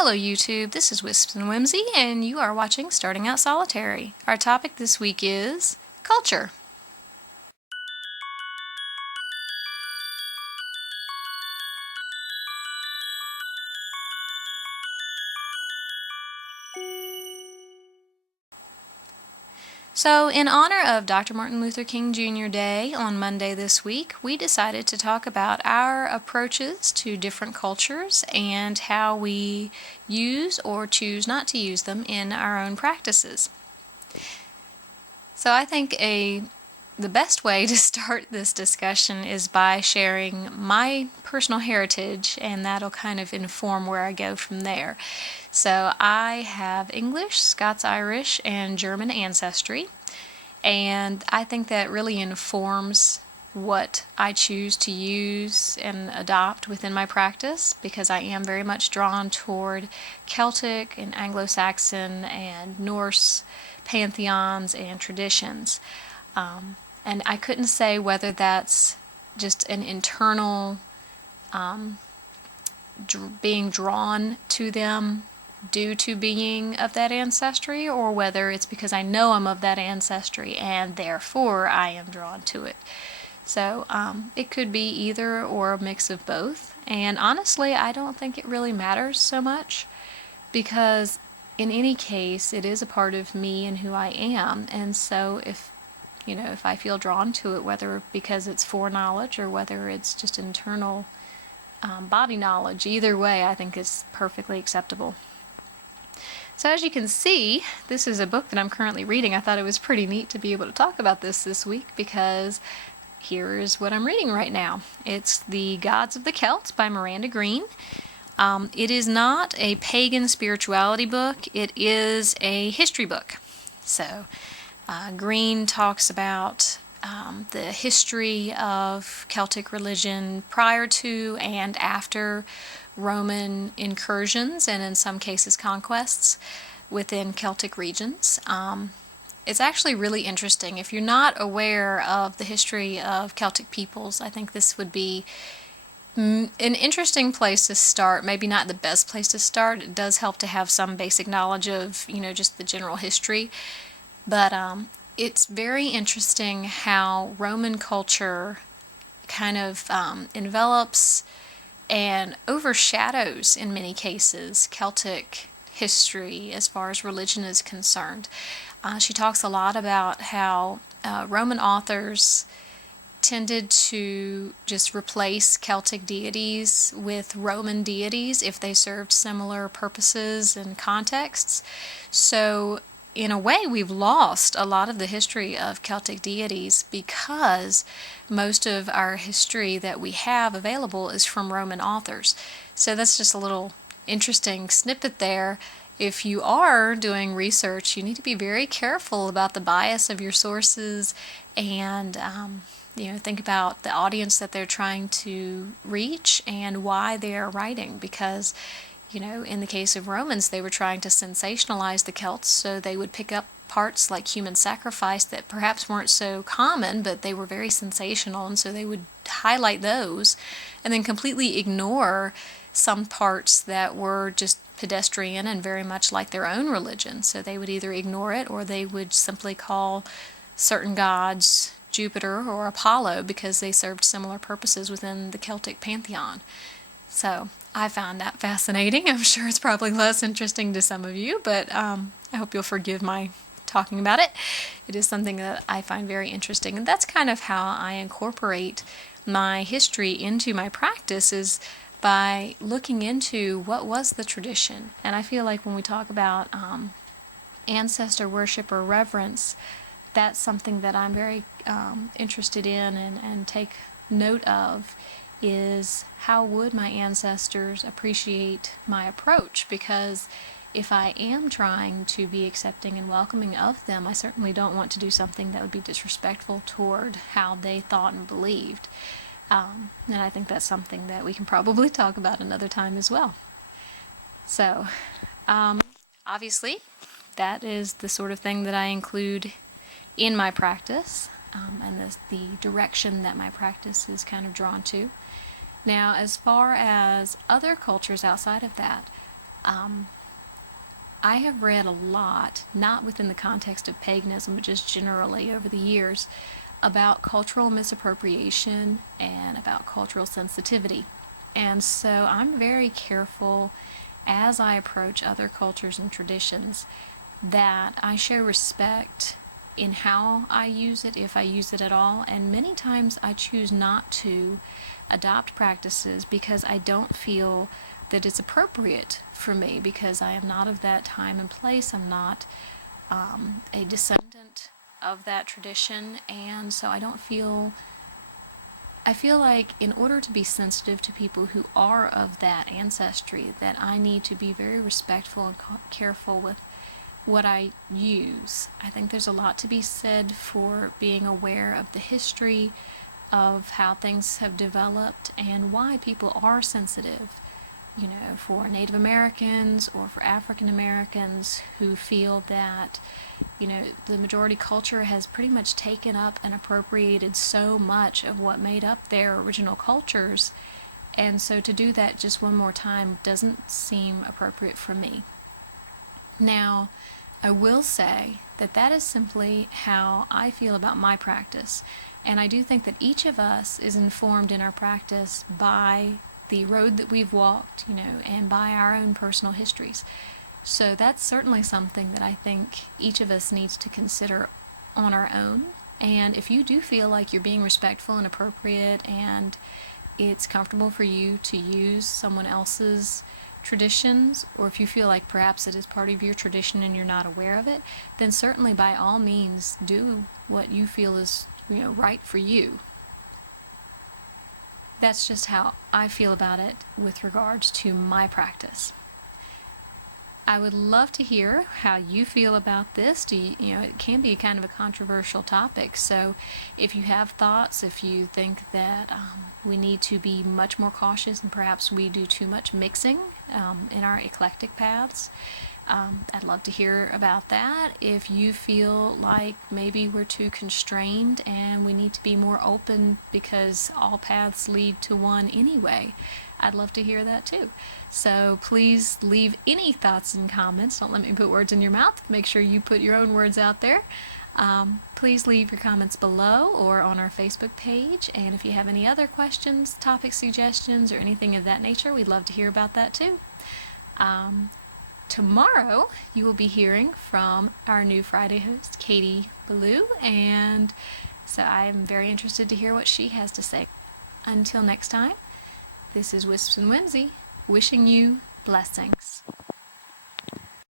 Hello YouTube, this is Wisps and Whimsy, and you are watching Starting Out Solitary. Our topic this week is culture. So, in honor of Dr. Martin Luther King Jr. Day on Monday this week, we decided to talk about our approaches to different cultures and how we use or choose not to use them in our own practices. So I think the best way to start this discussion is by sharing my personal heritage, and that'll kind of inform where I go from there. So I have English, Scots-Irish, and German ancestry, and I think that really informs what I choose to use and adopt within my practice, because I am very much drawn toward Celtic and Anglo-Saxon and Norse pantheons and traditions. And I couldn't say whether that's just an internal being drawn to them due to being of that ancestry, or whether it's because I know I'm of that ancestry and therefore I am drawn to it. So it could be either or a mix of both. And honestly, I don't think it really matters so much, because in any case, it is a part of me and who I am. And so if I feel drawn to it, whether because it's foreknowledge or whether it's just internal body knowledge, either way I think is perfectly acceptable. So as you can see, this is a book that I'm currently reading. I thought it was pretty neat to be able to talk about this week, because here is what I'm reading right now. It's The Gods of the Celts by Miranda Green. It is not a pagan spirituality book. It is a history book. So Green talks about the history of Celtic religion prior to and after Roman incursions, and in some cases conquests within Celtic regions. It's actually really interesting. If you're not aware of the history of Celtic peoples, I think this would be an interesting place to start. Maybe not the best place to start. It does help to have some basic knowledge of, just the general history. But it's very interesting how Roman culture kind of envelops and overshadows, in many cases, Celtic history as far as religion is concerned. She talks a lot about how Roman authors tended to just replace Celtic deities with Roman deities if they served similar purposes and contexts. So in a way, we've lost a lot of the history of Celtic deities, because most of our history that we have available is from Roman authors. So that's just a little interesting snippet there. If you are doing research, you need to be very careful about the bias of your sources, and think about the audience that they're trying to reach and why they are writing, because in the case of Romans, they were trying to sensationalize the Celts, so they would pick up parts like human sacrifice that perhaps weren't so common, but they were very sensational, and so they would highlight those and then completely ignore some parts that were just pedestrian and very much like their own religion. So they would either ignore it, or they would simply call certain gods Jupiter or Apollo because they served similar purposes within the Celtic pantheon. So I found that fascinating. I'm sure it's probably less interesting to some of you, but I hope you'll forgive my talking about it. It is something that I find very interesting, and that's kind of how I incorporate my history into my practice, is by looking into what was the tradition. And I feel like when we talk about ancestor worship or reverence, that's something that I'm very interested in and take note of, is how would my ancestors appreciate my approach? Because if I am trying to be accepting and welcoming of them, I certainly don't want to do something that would be disrespectful toward how they thought and believed. And I think that's something that we can probably talk about another time as well. So, obviously, that is the sort of thing that I include in my practice, and the direction that my practice is kind of drawn to. Now, as far as other cultures outside of that, I have read a lot, not within the context of paganism, but just generally over the years, about cultural misappropriation and about cultural sensitivity. And so I'm very careful as I approach other cultures and traditions that I show respect in how I use it, if I use it at all, and many times I choose not to adopt practices because I don't feel that it's appropriate for me, because I am not of that time and place. I'm not a descendant of that tradition, and so I feel like in order to be sensitive to people who are of that ancestry, that I need to be very respectful and careful with what I use. I think there's a lot to be said for being aware of the history of how things have developed and why people are sensitive. You know, for Native Americans or for African Americans who feel that, you know, the majority culture has pretty much taken up and appropriated so much of what made up their original cultures, and so to do that just one more time doesn't seem appropriate for me. Now, I will say that that is simply how I feel about my practice, and I do think that each of us is informed in our practice by the road that we've walked, you know, and by our own personal histories. So that's certainly something that I think each of us needs to consider on our own. And if you do feel like you're being respectful and appropriate and it's comfortable for you to use someone else's traditions, or if you feel like perhaps it is part of your tradition and you're not aware of it, then certainly by all means do what you feel is, you know, right for you. That's just how I feel about it with regards to my practice. I would love to hear how you feel about this. It can be kind of a controversial topic, so if you have thoughts, if you think that we need to be much more cautious and perhaps we do too much mixing in our eclectic paths, I'd love to hear about that. If you feel like maybe we're too constrained and we need to be more open because all paths lead to one anyway, I'd love to hear that too. So please leave any thoughts and comments. Don't let me put words in your mouth. Make sure you put your own words out there. Please leave your comments below or on our Facebook page. And if you have any other questions, topic suggestions, or anything of that nature, we'd love to hear about that too. Tomorrow, you will be hearing from our new Friday host, Katie Ballou, and so I'm very interested to hear what she has to say. Until next time, this is Wisps and Whimsy, wishing you blessings.